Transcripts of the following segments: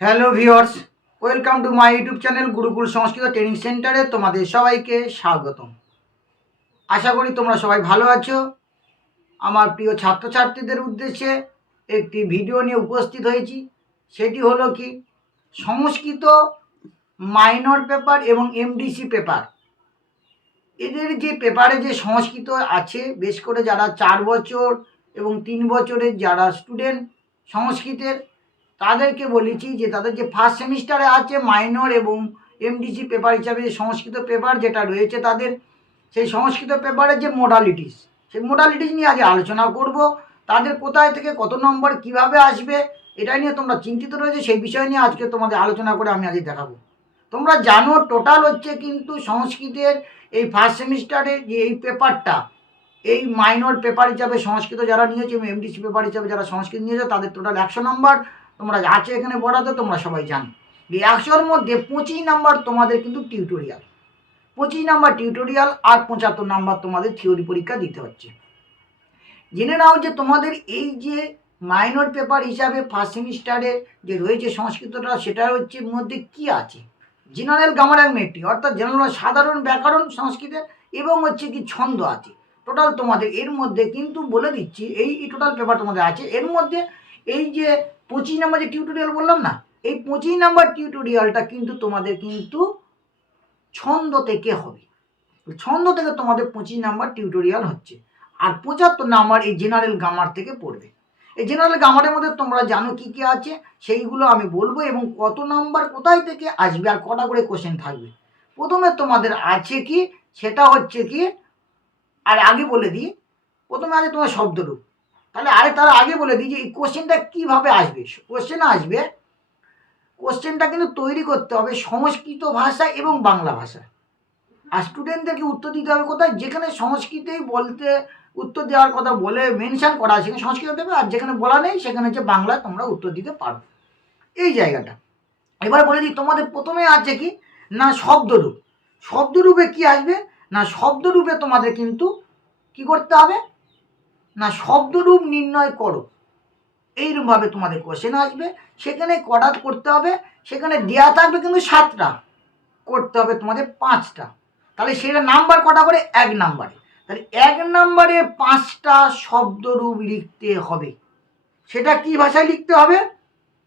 Hello viewers, welcome to my YouTube channel Gurukul Sanskrit training সেন্টারে তোমাদের সবাইকে স্বাগতম। আশা করি তোমরা সবাই ভালো আছো। আমার প্রিয় ছাত্রছাত্রীদের উদ্দেশ্যে একটি ভিডিও নিয়ে উপস্থিত হয়েছি। সেটি হলো কি, সংস্কৃত মাইনর পেপার এবং এমডিসি পেপার, এদের যে পেপারে যে সংস্কৃত আছে, বেশ করে যারা 4 বছর এবং 3 বছরের যারা স্টুডেন্ট সংস্কৃতের, তাদেরকে বলেছি যে তাদের যে ফার্স্ট সেমিস্টারে আছে মাইনর এবং এমডিসি পেপার হিসাবে যে সংস্কৃত পেপার যেটা রয়েছে তাদের, সেই সংস্কৃত পেপারের যে মোডালিটিস, সেই মোডালিটিস নিয়ে আজ আলোচনা করব। তাদের কোথায় থেকে কত নম্বর কিভাবে আসবে এটা নিয়ে তোমরা চিন্তিত রয়েছে, সেই বিষয় নিয়ে আজকে তোমাদের আলোচনা করে আমি আজ দেখাবো। তোমরা জানো টোটাল হচ্ছে কিন্তু সংস্কৃতের এই ফার্স্ট সেমিস্টারের যে এই পেপারটা, এই মাইনর পেপার হিসাবে সংস্কৃত যারা নিয়েছে এবং এমডিসি পেপার হিসাবে যারা সংস্কৃত নিয়েছে তাদের টোটাল 100 নম্বর তোমরা আছে এখানে বরাদ্দ, তোমরা সবাই জানো। এই 100-র মধ্যে 25 নম্বর তোমাদের কিন্তু টিউটোরিয়াল, 25 নম্বর টিউটোরিয়াল আর 75 নম্বর তোমাদের থিওরি পরীক্ষা দিতে হচ্ছে। জেনে নাও যে তোমাদের এই যে মাইনর পেপার হিসাবে ফার্স্ট সেমিস্টারে যে রয়েছে সংস্কৃতটা, সেটা হচ্ছে মধ্যে কি আছে, জেনারেল গ্রামার অ্যান্ড মেট্রিক, অর্থাৎ জেনারেল সাধারণ ব্যাকরণ সংস্কৃতের, এবং হচ্ছে কি ছন্দ আছে। টোটাল তোমাদের এর মধ্যে কিন্তু বলে দিচ্ছি, এই টোটাল পেপার তোমাদের আছে। এর মধ্যে এই যে 25 নম্বর যে টিউটোরিয়াল বললাম না, এই 25 নম্বর টিউটোরিয়ালটা কিন্তু তোমাদের কিন্তু ছন্দ থেকে হবে। ছন্দ থেকে তোমাদের 25 নম্বর টিউটোরিয়াল হচ্ছে, আর 75 নম্বর এই জেনারেল গ্রামার থেকে পড়বে। এই জেনারেল গ্রামারের মধ্যে তোমরা জানো কি কি আছে, সেইগুলো আমি বলবো এবং কত নাম্বার কোথায় থেকে আসবে আর কটা করে কোশ্চেন থাকবে। প্রথমে তোমাদের আছে কি, সেটা হচ্ছে কি, আর আগে বলে দিই, প্রথমে আছে তোমার শব্দরূপ। তাহলে তার আগে বলে দিই যে এই কোশ্চেনটা কীভাবে আসবে। কোশ্চেনটা কিন্তু তৈরি করতে হবে সংস্কৃত ভাষা এবং বাংলা ভাষা। আর স্টুডেন্টদেরকে উত্তর দিতে হবে কোথায়, যেখানে সংস্কৃতেই বলতে উত্তর দেওয়ার কথা বলে মেনশন করা আছে সেখানে সংস্কৃত দেবে, আর যেখানে বলা নেই সেখানে হচ্ছে বাংলায় তোমরা উত্তর দিতে পারো, এই জায়গাটা। এবার বলে দিই তোমাদের প্রথমে আছে কি না, শব্দরূপ। শব্দরূপে কি আসবে না, শব্দরূপে তোমাদের কিন্তু কি করতে হবে না, শব্দরূপ নির্ণয় করো, এইরকমভাবে তোমাদের কোশ্চেন আসবে। সেখানে কটা করতে হবে, সেখানে দেওয়া থাকবে কিন্তু 7টা, করতে হবে তোমাদের 5টা। তাহলে সেটা নাম্বার কটা করে, 1 নাম্বারে। তাহলে 1 নাম্বারে 5টা শব্দরূপ লিখতে হবে। সেটা কি ভাষায় লিখতে হবে,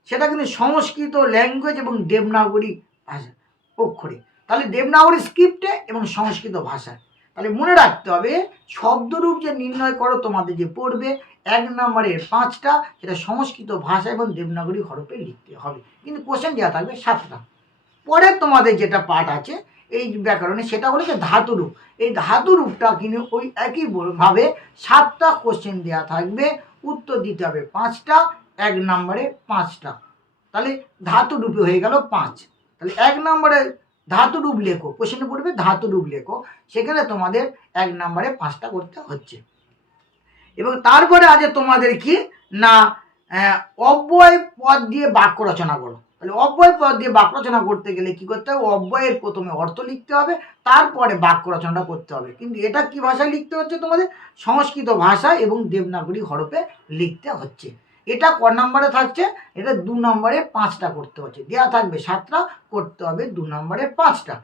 সেটা কিন্তু সংস্কৃত ল্যাঙ্গুয়েজ এবং দেবনাগরী ভাষা অক্ষরে। তাহলে দেবনাগরী স্ক্রিপ্টে এবং সংস্কৃত ভাষায়। তাহলে মনে রাখতে হবে শব্দরূপ যে নির্ণয় করো তোমাদের যে পড়বে 1 নম্বরের 5টা, সেটা সংস্কৃত ভাষা এবং দেবনাগরী হরফে লিখতে হবে, কিন্তু কোশ্চেন দেওয়া থাকবে 7টা। পরে তোমাদের যেটা পার্ট আছে এই ব্যাকরণে, সেটা হলো যে ধাতুরূপ। এই ধাতুরূপটা কিন্তু ওই একইভাবে 7টা কোশ্চেন দেওয়া থাকবে, উত্তর দিতে হবে 5টা, 1 নম্বরে 5টা। তাহলে ধাতুরূপে হয়ে গেল 5। তাহলে 1 নম্বরে ধাতুরূপ লেখো, কোশ্চেনে পড়বে ধাতুরূপ লেখো, সেখানে তোমাদের 1 নম্বরে 5টা করতে হচ্ছে। এবং তারপরে আছে তোমাদের কি না, অব্যয় পদ দিয়ে বাক্য রচনা করো। তাহলে অব্যয় পদ দিয়ে বাক্য রচনা করতে গেলে কি করতে হবে, অব্যয়ের প্রথমে অর্থ লিখতে হবে, তারপরে বাক্য রচনাটা করতে হবে। কিন্তু এটা কি ভাষায় লিখতে হচ্ছে, তোমাদের সংস্কৃত ভাষা এবং দেবনাগরী হরফে লিখতে হচ্ছে। এটা ক নম্বরে থাকছে, এটা 2 নম্বরে 5টা করতে হচ্ছে। দেওয়া থাকবে 7টা, করতে হবে 2 নম্বরে 5টা।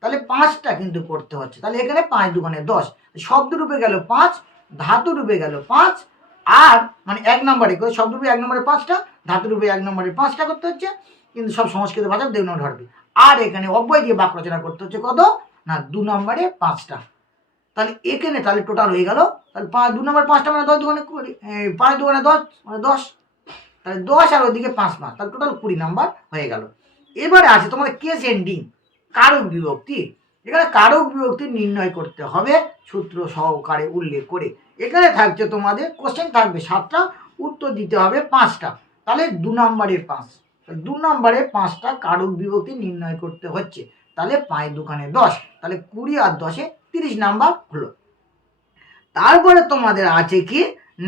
তাহলে 5টা কিন্তু করতে হচ্ছে। তাহলে এখানে 5 দুগুণে 10, শব্দরূপে গেল 5, ধাতুরূপে গেল 5, আর মানে 1 নম্বরে করে শব্দরূপে 1 নম্বরে 5টা, ধাতুরূপে 1 নম্বরে 5টা করতে হচ্ছে, কিন্তু সব সংস্কৃত ভাষা দেবনাগরী হরফে। আর এখানে অব্যয় দিয়ে বাক্য রচনা করতে হচ্ছে কত না, 2 নম্বরে 5টা। তাহলে এখানে তাহলে টোটাল হয়ে গেল, তাহলে 2 নম্বর 5টা মানে 10 দুগুণে 20, 5 দুগুণে 10 মানে 10। তাহলে 10 আর ওইদিকে 5 5, তাহলে টোটাল 20 নম্বর হয়ে গেল। এবারে আছে তোমাদের কেস এন্ডিং, কারক বিভক্তি। এখানে কারক বিভক্তি নির্ণয় করতে হবে সূত্র সহকারে উল্লেখ করে। এখানে থাকছে তোমাদের কোশ্চেন থাকবে 7টা, উত্তর দিতে হবে 5টা। তাহলে 2 নম্বরের 5, 2 নম্বরে 5টা কারক বিভক্তি নির্ণয় করতে হচ্ছে। তাহলে 5 দুখানে 10, তাহলে 20 আর 10-এ 30 নাম্বার হলো। তারপরে তোমাদের আছে কি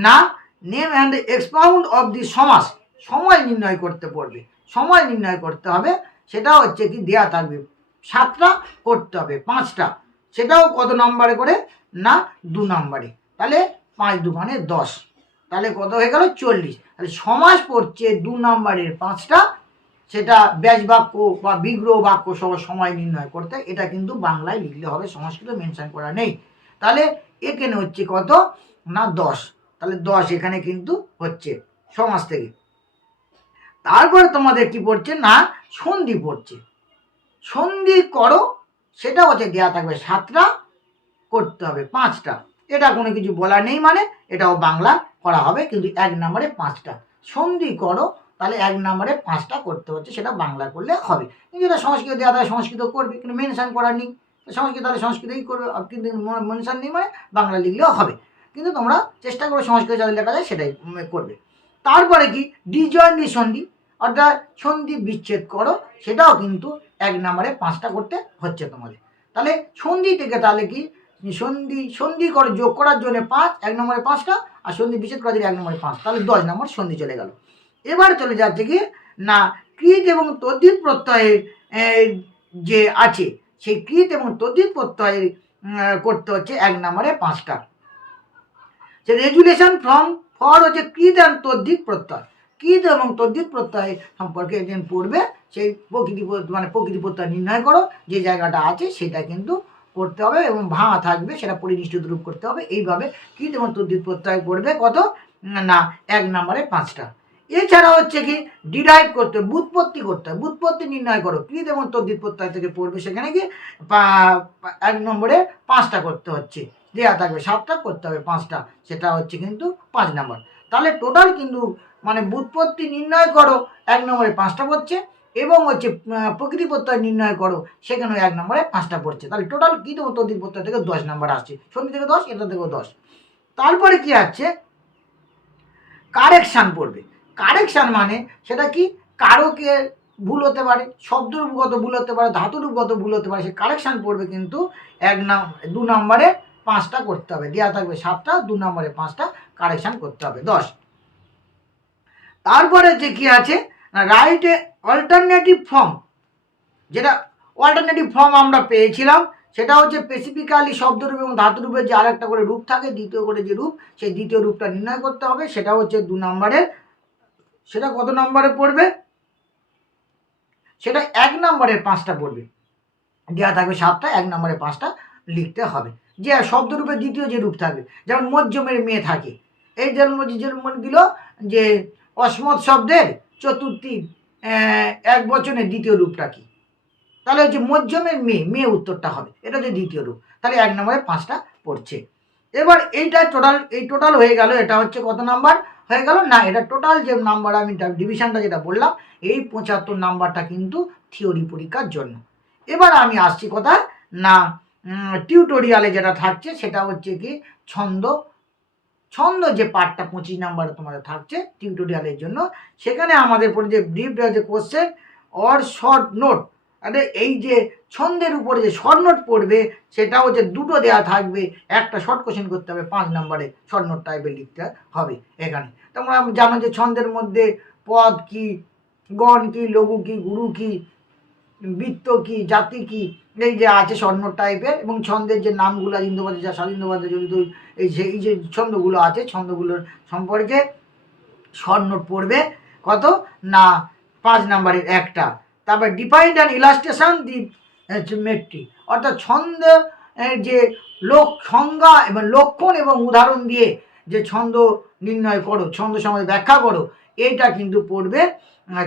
না, নেম অ্যান্ড এক্সপাউন্ড অফ দি সমাস, সময় নির্ণয় করতে পড়বে। সময় নির্ণয় করতে হবে, সেটা হচ্ছে কি দেয়া থাকবে 7টা, করতে হবে 5টা। সেটাও কত নম্বরে করে না, 2 নম্বরে। তাহলে 5 দুগুণে 10, তাহলে কত হয়ে গেল 40। তাহলে সমাস পড়ছে 2 নম্বরের 5টা, সেটা ব্যাস বাক্য বা বিগ্রহ বাক্য সহ সময় নির্ণয় করতে, এটা কিন্তু বাংলায় লিখলে হবে, সংস্কৃত মেনশন করা নেই। তাহলে এখানে হচ্ছে কত না 10, তাহলে 10 এখানে কিন্তু হচ্ছে সমাস থেকে। তারপরে তোমাদের কি পড়ছে না সন্ধি পড়ছে। সন্ধি করো, সেটা হচ্ছে দেওয়া থাকবে 7টা, করতে হবে 5টা। এটা কোনো কিছু বলা নেই, মানে এটাও বাংলা করা হবে, কিন্তু 1 নম্বরে 5টা সন্ধি করো, তাহলে 1 নম্বরে 5টা করতে হচ্ছে, সেটা বাংলা করলে হবে। কিন্তু এটা সংস্কৃত দেওয়া থাকে, সংস্কৃত করবে, কিন্তু মেনশন করা নেই, সংস্কৃত তাহলে সংস্কৃতই করবে, কিন্তু মেনশন নেই মানে বাংলা লিখলেও হবে। কিন্তু তোমরা চেষ্টা করো সংস্কৃত যাদের লেখা যায় সেটাই করবে। তারপরে কি ডিজয়েন্ট সন্ধি, অর্থাৎ সন্ধি বিচ্ছেদ করো, সেটাও কিন্তু 1 নম্বরে 5টা করতে হচ্ছে তোমাদের। তাহলে সন্ধি থেকে তাহলে কি সন্ধি করে যোগ করার জন্য 5, 1 নম্বরে 5টা, আর সন্ধি বিচ্ছেদ করার জন্য 1 নম্বরে 5, তাহলে 10 নম্বর সন্ধি চলে গেল। এবার চলে যাচ্ছে কি না কৃত এবং তদ্ধিত প্রত্যয়ের যে আছে, সেই কৃত এবং তদ্ধিত প্রত্যয়ের করতে হচ্ছে 1 নম্বরে 5টা। সে রেজুলেশন ফর হচ্ছে কৃত এবং তদ্ধিত প্রত্যয়। কৃত এবং তদ্ধিত প্রত্যয় সম্পর্কে একদিন পড়বে, সেই প্রকৃতি প্রত্যয় নির্ণয় করো, যে জায়গাটা আছে সেটা কিন্তু করতে হবে, এবং ভাঙা থাকবে সেটা পরিনিষ্ঠিত রূপ করতে হবে। এইভাবে কৃত এবং তদ্ধিত প্রত্যয় করবে কত না 1 নম্বরে 5টা। এছাড়া হচ্ছে কি ডিরাইভ করতে, ব্যুৎপত্তি করতে হয়, ব্যুৎপত্তি নির্ণয় করো, কৃত এবং তদ্ধিত প্রত্যয় থেকে পড়বে, সেখানে কি 1 নম্বরে 5টা করতে হচ্ছে, দেওয়া থাকবে 7টা, করতে হবে 5টা, সেটা হচ্ছে কিন্তু 5 নম্বর। তাহলে টোটাল কিন্তু মানে ব্যুৎপত্তি নির্ণয় করো 1 নম্বরে 5টা পড়ছে, এবং হচ্ছে প্রকৃতি প্রত্যয় নির্ণয় করো, সেখানেও 1 নম্বরে 5টা পড়ছে। তাহলে টোটাল কৃত এবং তদ্ধিত প্রত্যয় থেকে 10 নম্বর আসছে, সন্ধি থেকে 10, এটা থেকেও 10। তারপরে কি আছে কারেকশান পড়বে। কারেকশান মানে সেটা কি কারকের ভুল হতে পারে, শব্দরূপগত ভুল হতে পারে, ধাতুরূপগত ভুল হতে পারে, সে কারেকশান পড়বে কিন্তু 2 নম্বরে 5টা করতে হবে, দেওয়া থাকবে 7টা, 2 নম্বরে 5টা কারেকশান করতে হবে, 10। তারপরে যে কি আছে রাইট এ অল্টারনেটিভ ফর্ম, যেটা অল্টারনেটিভ ফর্ম আমরা পেয়েছিলাম, সেটা হচ্ছে স্পেসিফিক্যালি শব্দরূপ এবং ধাতুরূপের যে আরেকটা করে রূপ থাকে, দ্বিতীয় করে যে রূপ, সেই দ্বিতীয় রূপটা নির্ণয় করতে হবে, সেটা হচ্ছে 2 নম্বরের। সেটা কত নম্বরে পড়বে, সেটা 1 নম্বরে 5টা পড়বে, দেওয়া থাকবে 7টা, 1 নম্বরে 5টা লিখতে হবে। যে শব্দরূপের দ্বিতীয় যে রূপ থাকবে, যেমন মধ্যমের মেয়ে থাকে, এই যেমন দিল যে অসমত শব্দের চতুর্থী এক বচনের দ্বিতীয় রূপটা কি, তাহলে হচ্ছে মধ্যমের মেয়ে উত্তরটা হবে, এটা হচ্ছে দ্বিতীয় রূপ, তাহলে 1 নম্বরে 5টা পড়ছে। এবার এইটা টোটাল হয়ে গেল, এটা হচ্ছে কত নাম্বার হয়ে গেল না, এটা টোটাল যে নাম্বার আমি ডিভিশনটা যেটা বললাম, এই 75 নাম্বারটা কিন্তু থিওরি পরীক্ষার জন্য। এবার আমি আসছি কোথায় না টিউটোরিয়ালে যেটা থাকছে, সেটা হচ্ছে কি ছন্দ যে পার্টটা 25 নাম্বারে তোমাদের থাকছে টিউটোরিয়ালের জন্য, সেখানে আমাদের পড়ে যে ব্রিফ যে কোশ্চেন অর শর্ট নোট, আরে এই যে ছন্দের উপরে যে শর্ট নোট পড়বে, সেটা হচ্ছে 2টো দেওয়া থাকবে, একটা শর্ট কোশ্চেন করতে হবে 5 নম্বরে, শর্ট নোট টাইপের লিখতে হবে। এখানে তোমরা জানো যে ছন্দের মধ্যে পদ কি, গণ কি, লঘু কি, গুরু কি, বৃত্ত কি, জাতি কি, এই যে আছে শর্ট নোট টাইপের, এবং ছন্দের যে নামগুলো ইন্দোবাদে যা স্বাধীনবাদে জড়িত, এই যে ছন্দগুলো আছে, ছন্দগুলোর সম্পর্কে শর্ট নোট পড়বে কত না 5 নম্বরের একটা। তারপর ডিফাইন্ড অ্যান্ড ইলাস্ট্রেশন দি মেট্রি, অর্থাৎ ছন্দের যে সংজ্ঞা এবং লক্ষণ এবং উদাহরণ দিয়ে যে ছন্দ নির্ণয় করো, ছন্দ সম্বন্ধে ব্যাখ্যা করো, এইটা কিন্তু পড়বে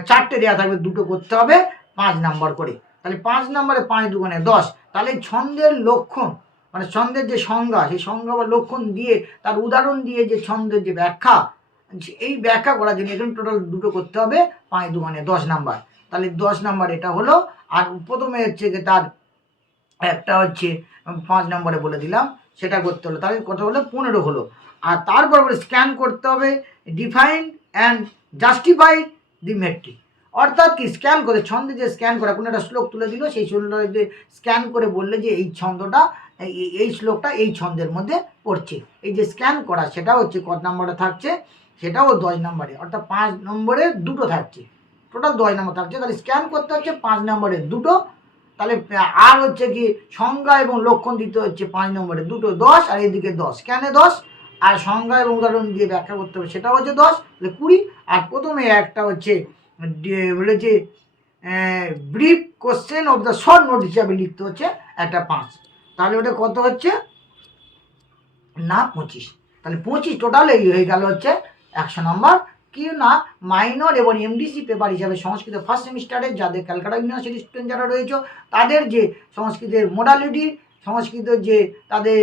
4টে দেওয়া থাকবে, 2টো করতে হবে 5 নম্বর করে। তাহলে 5 নম্বরে 5 2 10, তাহলে ছন্দের লক্ষণ মানে ছন্দের যে সংজ্ঞা, সেই সংজ্ঞা বা লক্ষণ দিয়ে তার উদাহরণ দিয়ে যে ছন্দের যে ব্যাখ্যা, এই ব্যাখ্যা করার জন্য এখানে টোটাল 2টো করতে হবে, 5 2 10 নাম্বার। তাহলে 10 নাম্বার এটা হলো। আর প্রথমে হচ্ছে তার একটা হচ্ছে 5 নম্বরে বলে দিলাম, সেটা করতে হলো, তাহলে কত হলো 15 হলো। আর তারপর স্ক্যান করতে হবে define and justify the metric, অর্থাৎ কি স্ক্যান করে ছন্দে যে স্ক্যান করা, কোনো একটা শ্লোক তুলে দিল, সেই শ্লোকটা যে স্ক্যান করে বললে যে এই ছন্দটা এই শ্লোকটা এই ছন্দের মধ্যে পড়ছে, এই যে স্ক্যান করা, সেটা হচ্ছে কত নম্বরে থাকছে, সেটাও 10 নম্বরে, অর্থাৎ 5 নম্বরে 2টো থাকছে, টোটাল 10 নম্বর থাকছে। তাহলে স্ক্যান করতে হচ্ছে 5 নম্বরে 2টো, তাহলে আর হচ্ছে কি সংজ্ঞা এবং লক্ষণ দিতে হচ্ছে 5 নম্বরে 2টো, 10, আর এইদিকে 10, স্ক্যানে 10, আর সংজ্ঞা এবং উদাহরণ দিয়ে ব্যাখ্যা করতে হবে, সেটা হচ্ছে 10, তাহলে 20। আর প্রথমে একটা হচ্ছে বলেছে brief question of the short note হিসাবে লিখতে হচ্ছে একটা 5। তাহলে ওটা কত হচ্ছে না 25। তাহলে 25 টোটাল এই হয়ে গেল হচ্ছে 100 নম্বর। কি না মাইনর এবং এমডিসি পেপার হিসাবে সংস্কৃত ফার্স্ট সেমিস্টারে যাদের ক্যালকাটা ইউনিভার্সিটি স্টুডেন্ট যারা রয়েছে তাদের যে সংস্কৃতের মোডালিটি, সংস্কৃত যে তাদের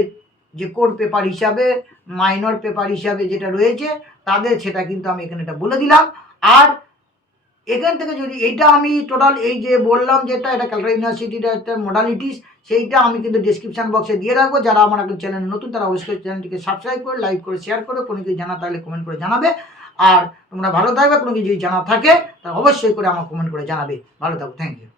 যে কোর পেপার হিসাবে মাইনর পেপার হিসাবে যেটা রয়েছে তাদের সেটা কিন্তু আমি এখানে এটা বলে দিলাম। আর এখান থেকে যদি এইটা আমি টোটাল এই যে বললাম যেটা এটা ক্যালকাটা ইউনিভার্সিটির একটা মোডালিটিস, সেইটা আমি কিন্তু ডিসক্রিপশন বক্সে দিয়ে রাখবো। যারা আমার এখন চ্যানেল নতুন তারা অবশ্যই চ্যানেলটিকে সাবস্ক্রাইব করে লাইক করে শেয়ার করে, কোনো কিছু জানা তাহলে কমেন্ট করে জানাবে। আর তোমরা ভালো থাকবে, কোনো কিছু যদি জানা থাকে তাহলে অবশ্যই করে আমার কমেন্ট করে জানাবে। ভালো থাকো, থ্যাংক ইউ।